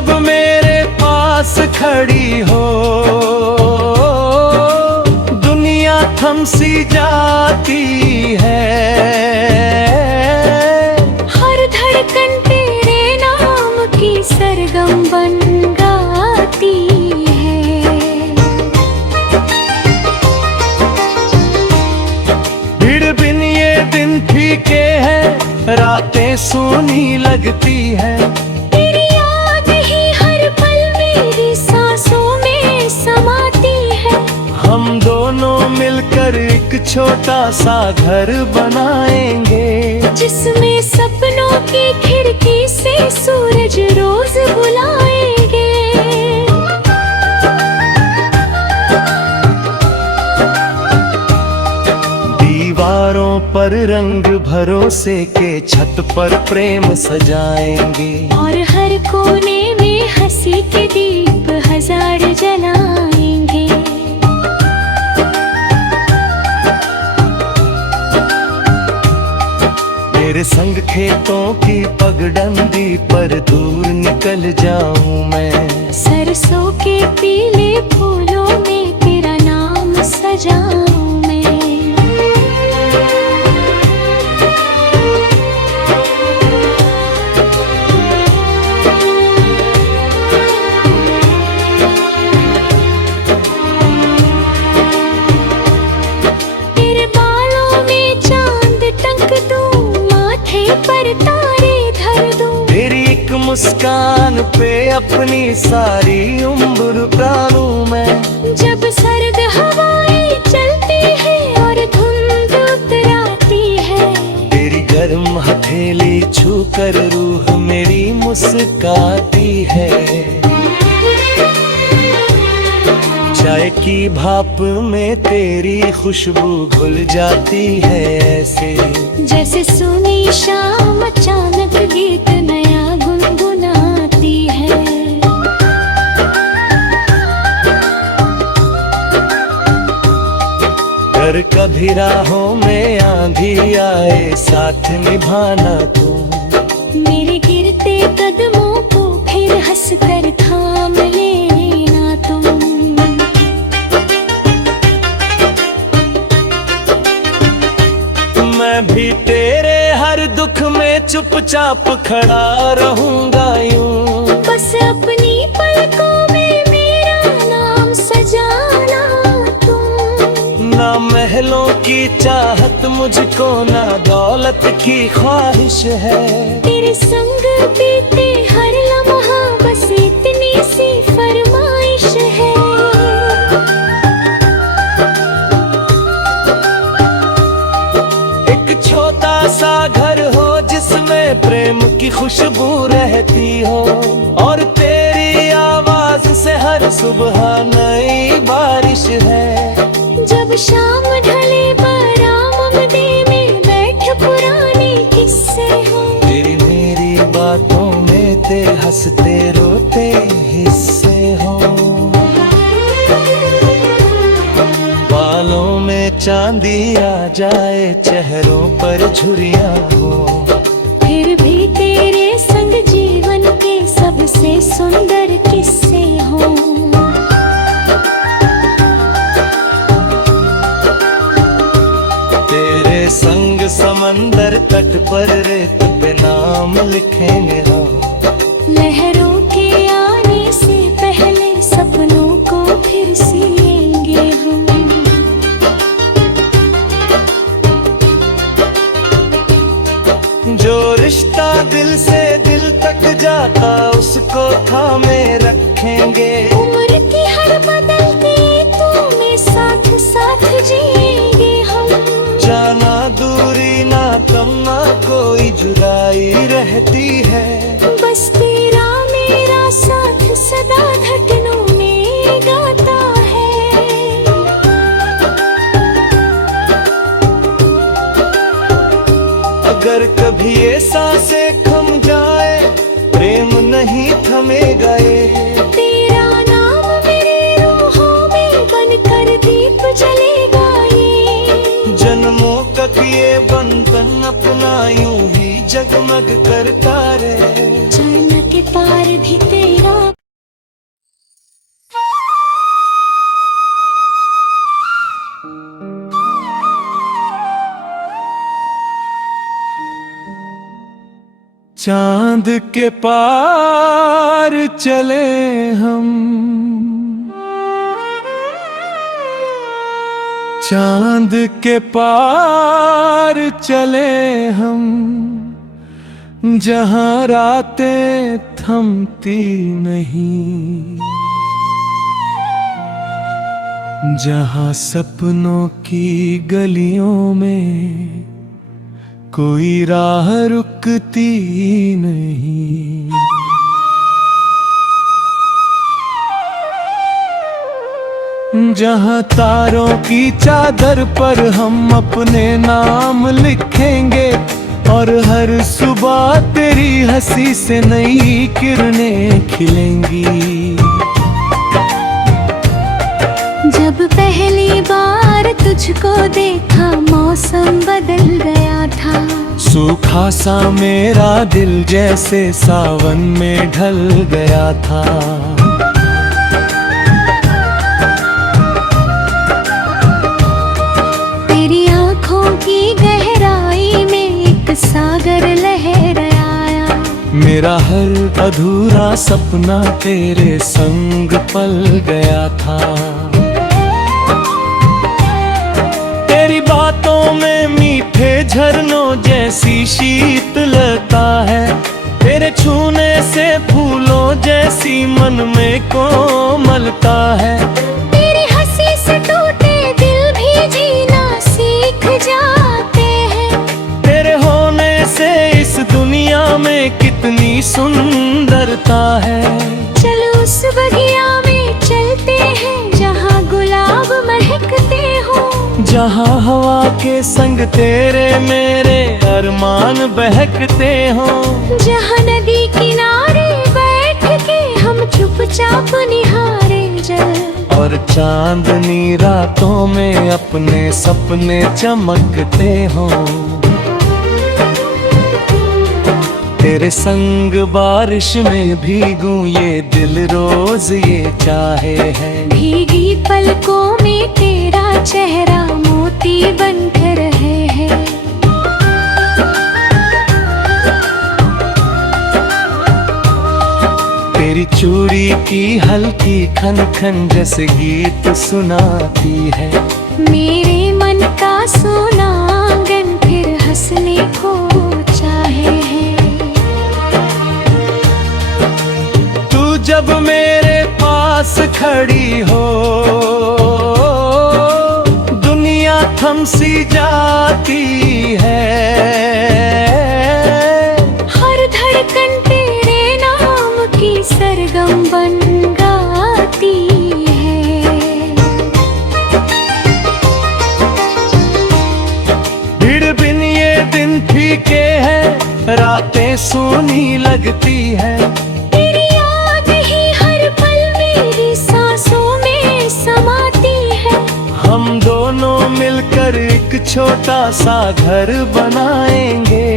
जब मेरे पास खड़ी हो, दुनिया थम सी जाती है। हर धड़कन तेरे नाम की सरगम बन गाती है। भीड़ बिन ये दिन फीके हैं, रातें सूनी लगती है। तेरी याद ही हर पल मेरी सांसों में समाती है। हम दोनों मिलकर एक छोटा सा घर बनाएंगे, जिसमें सपनों की खिड़की से सूरज रोज बुलाएंगे। दीवारों पर रंग भरोसे के, छत पर प्रेम सजाएंगे। और हर कोने में हंसी के दीप हजार जलाएंगे। तेरे संग खेतों की पगडंडी पर दूर निकल जाऊं मैं। सरसों के पीले फूलों में तेरा नाम सजाऊं मैं। तेरे बालों में चांद टंक दूं, माथे पर तारे धर दूं। तेरी एक मुस्कान पे अपनी सारी उम्र प्राणूं मैं। जब सर्द हवाएं चलती है और धुंध उतराती है, तेरी गर्म हथेली छू कर रूह मेरी मुस्काती है। चाय की भाप में तेरी खुशबू घुल जाती है ऐसे, जैसे सुनी शाम अचानक गीत नया गुनगुनाती है। कर कभी राहों में आंधी आए, साथ निभाना तुम। मेरे गिरते कदमों को फिर हंसकर थाम लेना तुम। मैं भी तेरे हर दुख में चुपचाप खड़ा रहूंगा यूं। बस अपनी पलकों में मेरा नाम सजाना तुम। ना महलों की चाहत मुझको, ना दौलत की ख्वाहिश है। तेरे संग बीते हर लम्हा बस इतनी सी फरमाइश है। एक छोटा सा घर हो जिसमें प्रेम की खुशबू रहती हो, और तेरी आवाज से हर सुबह नई बारिश है। जब शाम ढले बरामदे में बैठ पुराने किस्से हो। तेरी मेरी बातों में ते हंसते रोते हिस्से हो। बालों में चांदी आ जाए, चेहरों पर झुर्रियां हो। फिर भी तेरे संग जीवन के सबसे सुंदर किस्से हो। तेरे संग समंदर तट पर रेत पे नाम लिखेंगे हम। लहरों के आने से पहले सपनों को फिर सिएंगे हम। जो रिश्ता दिल से दिल तक जाता, उसको थामे रखेंगे। उम्र की हर बदलती ऋतु में साथ साथ जिएंगे हम। जाना दूरी ना तमना कोई जुदाई रहती है। बस तेरा मेरा साथ सदा धड़कनों में गाता है। अगर कभी ये सांसें थम जाए, प्रेम नहीं थमेगा ये। तेरा नाम मेरी रूहों में बनकर दीप जलेगा ये। जन्मों तक ये बंधन अपना यूं ही जगमग करता रहे। जन्नत के पार भी तेरा। चांद के पार चले हम, चांद के पार चले हम, जहां रातें थमती नहीं, जहां सपनों की गलियों में कोई राह रुकती नहीं। जहां तारों की चादर पर हम अपने नाम लिखेंगे और हर सुबह तेरी हंसी से नई किरणें खिलेंगी। जब पहली बार तुझको देखा मौसम बदल गया था, सूखा सा मेरा दिल जैसे सावन में ढल गया था। तेरी आँखों की गहराई में एक सागर लहराया, मेरा हर अधूरा सपना तेरे संग पल गया था। तेरी बातों में मीठे झरनों जैसी शीतलता है, तेरे छूने से फूलों जैसी मन में कोमलता है। तेरी हंसी से टूटे दिल भी जीना सीख जाते हैं, तेरे होने से इस दुनिया में कितनी सुंदरता है। चलो उस बगिया में चलते हैं जहाँ गुलाब महकते हो, जहाँ हवा के संग तेरे मेरे अरमान बहकते हो, जहाँ नदी किनारे बैठ के हम चुपचाप निहारे जल, और चांदनी रातों में अपने सपने चमकते हो। तेरे संग बारिश में भीगूं ये दिल रोज ये चाहे है, भीगी पलकों में तेरा चेहरा मोती बनकर रहे हैं। तेरी चूड़ी की हल्की खन खन जैसे गीत सुनाती है, मेरे मन का सोना आंगन फिर हंसने को चाहे है। तू जब मेरे पास खड़ी हो दुनिया थम सी जाती है, हर धड़कन तेरे नाम की सरगम बन गाती है। भीड़ बिन ये दिन फीके हैं, रातें सूनी लगती है, तेरी याद ही हर पल मेरी सांसों में समाती है। हम दोनों मिलकर एक छोटा सा घर बनाएंगे,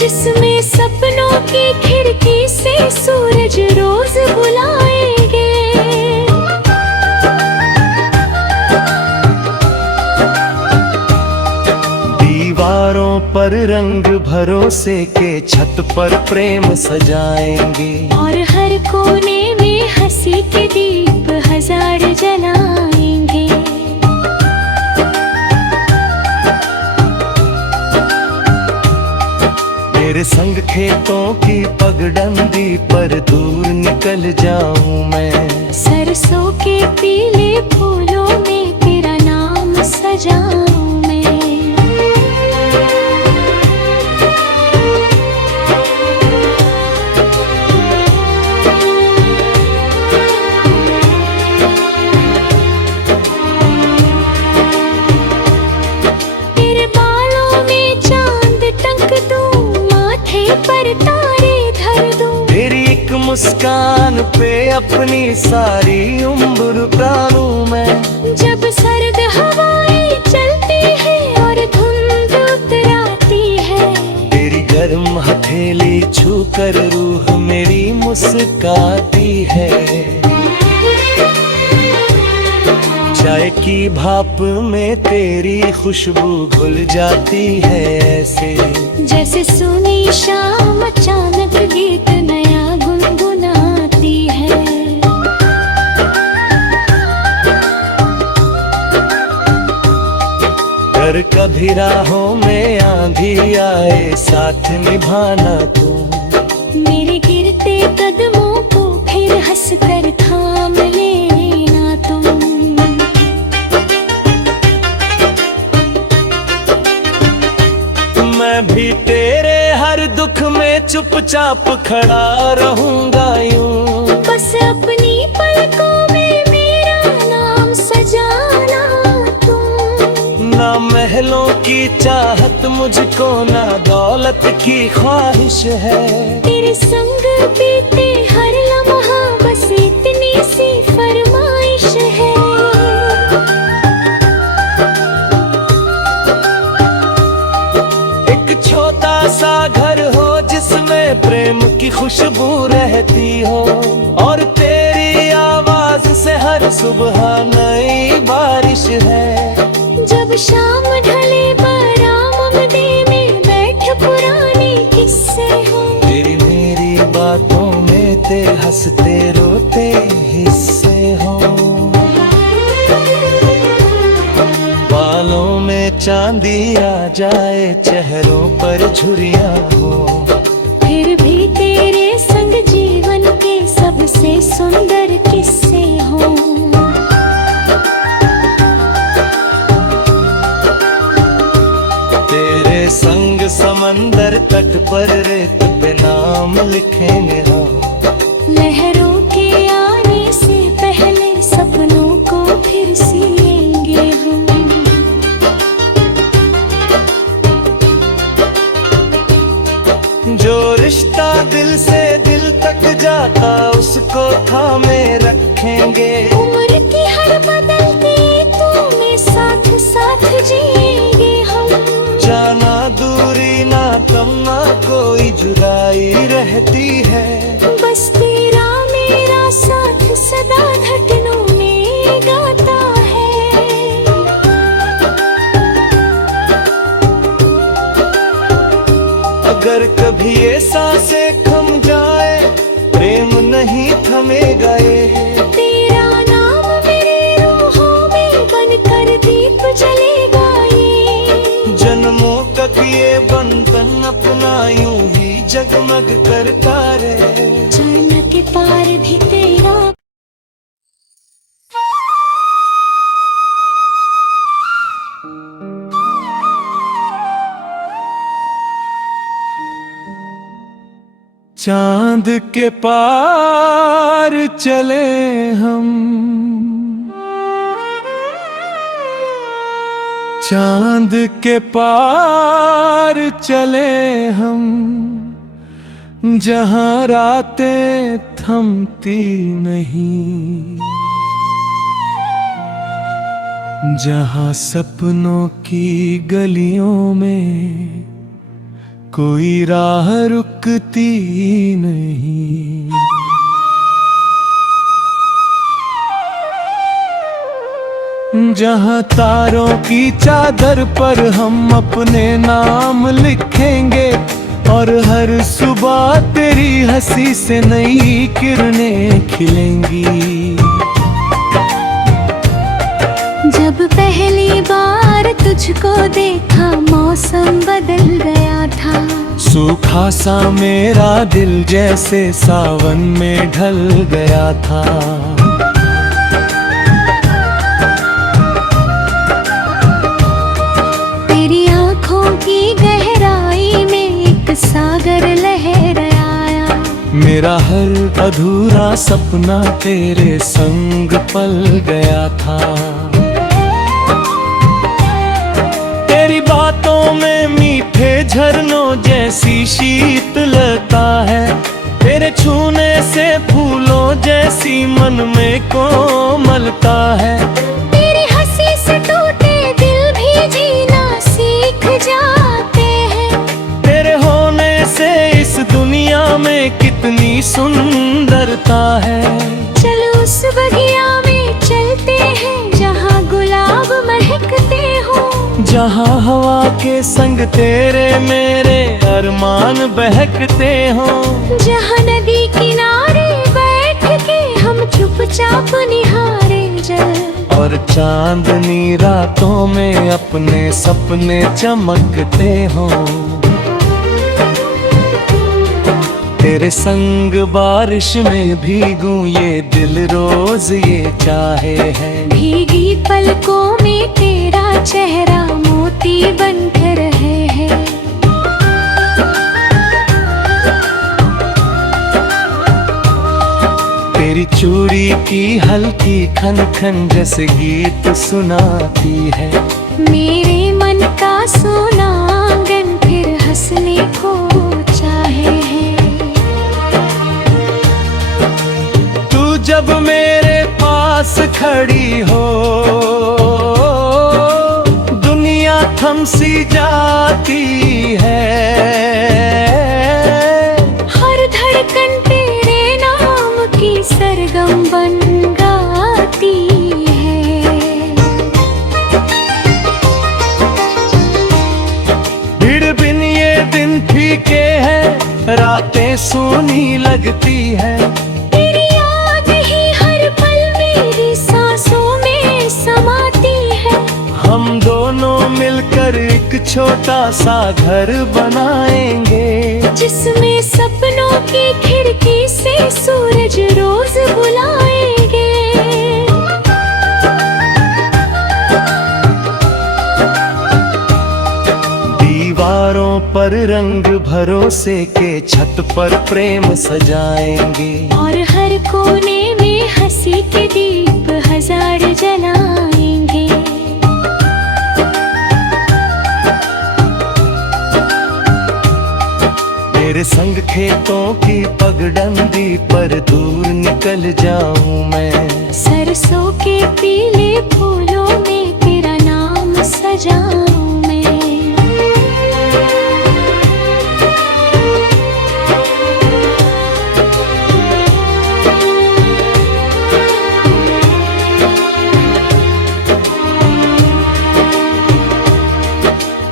जिसमें सपनों की खिड़की से सूरज रोज बुलाएंगे। दीवारों पर रंग भरोसे के छत पर प्रेम सजाएंगे, और हर कोने में हंसी के दीप हजार जलाएंगे। तेरे संग खेतों की पगडंडी पर दूर निकल जाऊं मैं, सरसों के पीले फूलों में तेरा नाम सजाऊं मैं। तेरे बालों में चांद टंक दूं, माथे पर तारे धर दूं, तेरी एक मुस्कान पे अपनी सारी उम्र प्राणूं मैं। जब सर्द हवाएं चलती है और धुंध उतराती है, तेरी गर्म हथेली छू कर रूह मेरी मुस्काती है। चाय की भाप में तेरी खुशबू घुल जाती है ऐसे, जैसे सुनी शाम अचानक गीत नया गुनगुनाती है। कर कभी राहों में आंधी आए साथ निभाना तुम, मेरे गिरते कदमों को फिर हंसकर थाम लेना तुम। मैं भी तेरे हर दुख में चुपचाप खड़ा रहूंगा यूं, बस अपनी पलकों में मेरा नाम सजाना तुम। ना महलों की चाहत मुझको, ना दौलत की ख्वाहिश है। तेरे संग बीते हर लम्हा बस इतनी सी फरमाइश है। एक छोटा सा घर हो जिसमें प्रेम की खुशबू रहती हो, और तेरी आवाज से हर सुबह नई बारिश है। जब शाम ढले बरामदे में बैठ पुराने किस्से हो, तेरी मेरी बातों में ते हंसते रोते हिस्से हो। बालों में चांदी आ जाए चेहरों पर झुर्रियां हो, फिर भी तेरे संग जीवन के सबसे सुंदर किस्से हो। तेरे संग समंदर तट पर रेत पे नाम लिखेंगे हम, लहरों के आने से पहले सपनों को फिर सिएंगे हम। जो रिश्ता दिल से दिल तक जाता उसको थामे रखेंगे। उम्र की हर बदलती ऋतु में साथ साथ जिएंगे हम। जाना दूरी ना तमना कोई जुदाई रहती है, बस तेरा मेरा साथ सदा घटनों में गाता है। अगर कभी ये सांसें थम जाए प्रेम नहीं थमेगा ये, तेरा नाम मेरे रूहों में बनकर दीप जलेगा ये। जन्मों तक ये बंधन अपना यूं ही जगमग करता रहे। जाना के पार भी तेरा। चांद के पार चले हम, चांद के पार चले हम, जहां रातें थमती नहीं, जहां सपनों की गलियों में कोई राह रुकती नहीं। जहां तारों की चादर पर हम अपने नाम लिखेंगे, और हर सुबह तेरी हंसी से नई किरणें खिलेंगी। जब पहली बार तुझको देखा मौसम बदल गया था, सूखा सा मेरा दिल जैसे सावन में ढल गया था। तेरी आँखों की गहराई में एक सागर लहराया, मेरा हर अधूरा सपना तेरे संग पल गया था। तेरी बातों में मीठे झरनों जैसी शीतलता है, तेरे छूने से फूलों जैसी मन में कोमलता है। तेरी हंसी से टूटे दिल भी जीना सीख जाते हैं, तेरे होने से इस दुनिया में कितनी कितनी सुंदरता है। चलो उस बगिया में चलते हैं जहाँ गुलाब महकते हो, जहाँ हवा के संग तेरे मेरे अरमान बहकते हो, जहाँ नदी किनारे बैठ के हम चुपचाप निहारे जल, और चांदनी रातों में अपने सपने चमकते हो। तेरे संग बारिश में भीगूं ये दिल रोज ये चाहे है। भीगी पलकों में तेरा चेहरा मोती बनकर रहे है। तेरी चूड़ी की हल्की खन खन जैसे गीत सुनाती है। मेरे मन का सोना आंगन फिर हंसने को चाहे है। तू जब मेरे पास खड़ी हो दुनिया थम सी जाती है। हर धड़कन तेरे नाम की सरगम बन गाती है। भीड़ बिन ये दिन फीके हैं, रातें सूनी लगती है। तेरी याद ही हर पल मेरी सांसों में समाती है। हम दोनों मिलकर एक छोटा सा घर बनाएंगे, जिसमें सपनों की खिड़की से सूरज रोज बुलाएंगे। दीवारों पर रंग भरोसे के छत पर प्रेम सजाएंगे, और हर कोने में हंसी के दीप हजार जलाएंगे। तेरे संग खेतों की पगडंडी पर दूर निकल जाऊं मैं। सरसों के पीले फूलों में तेरा नाम सजाऊं मैं।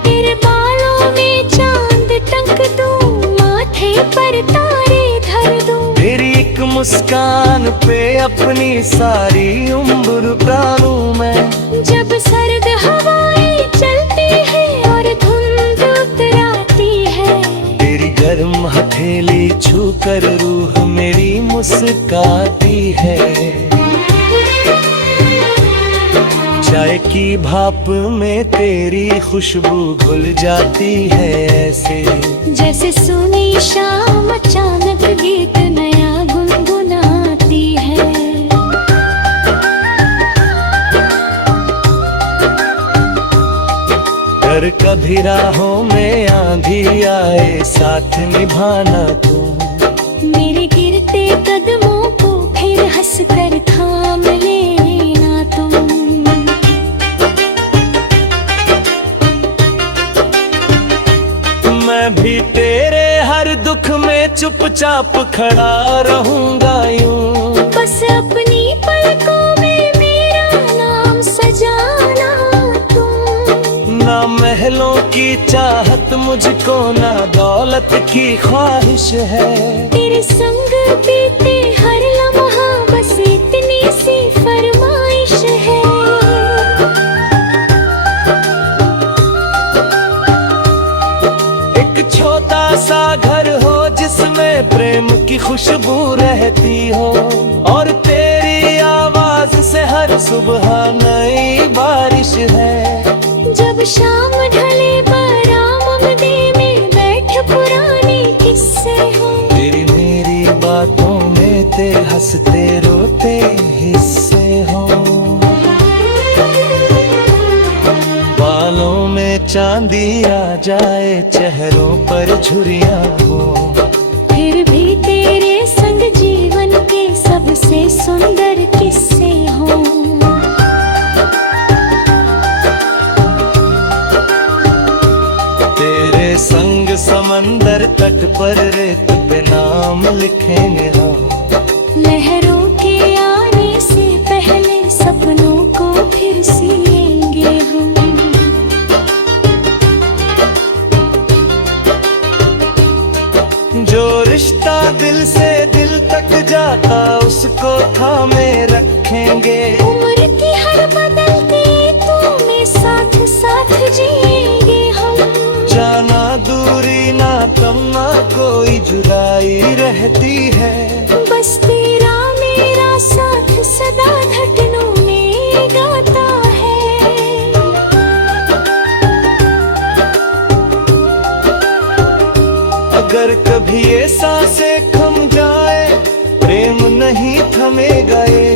तेरे बालों में चांद टंक दूं, माथे पर तारे धर दूं। तेरी एक मुस्कान पे अपनी सारी उम्र प्राणूं मैं। जब सर्द हवाएं चलती है और धुंध उतराती है, तेरी गर्म हथेली छू कर रूह मेरी मुस्काती है। चाय की भाप में तेरी खुशबू घुल जाती है ऐसे, जैसे सुनी शाम अचानक गीत नया गुनगुनाती है। कर कभी राहों में आंधी आए साथ निभाना तुम। मेरे गिरते कदमों को फिर हंसकर थाम लेना तुम। मैं भी तेरे हर दुख में चुपचाप खड़ा रहूंगा यूं। बस अपनी पलकों में मेरा नाम सजाना तुम। ना महलों की चाहत मुझको, ना दौलत की ख्वाहिश है। तेरे संग बीते हर लम्हा बस इतनी सी फरमाइश है। एक छोटा सा घर हो जिसमें प्रेम की खुशबू रहती हो, और तेरी आवाज से हर सुबह नई बारिश है। जब शाम ढले बरामदे में बैठ पुराने किस्से हो, तेरी मेरी बातों में ते हंसते रोते हिस्से हो। बालों में चांदी आ जाए, चेहरों पर झुर्रियां हो, फिर भी तेरे संग जीवन के सबसे सुंदर किस्से हो। तेरे संग समंदर तट पर रेत पे पे नाम लिखेंगे हम। लहरों के आने से पहले सपनों को फिर सिएंगे हम। जो रिश्ता दिल से दिल तक जाता उसको थामे रखेंगे। उम्र की हर बदलती ऋतु में साथ साथ जिएंगे हम। जाना दूरी ना तमना कोई जुदाई रहती है। बस तेरा मेरा साथ सदा घटनों में गाता है। अगर कभी ये सांसें थम जाए प्रेम नहीं थमेगा ये।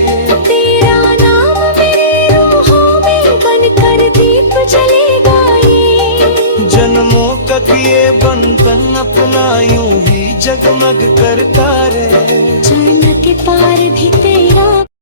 तेरा नाम मेरी रूहों में बनकर दीप जलेगा ये। जन्मों तक ये बंधन अपना यूं ही जगमग करता रहे। जान के पार भी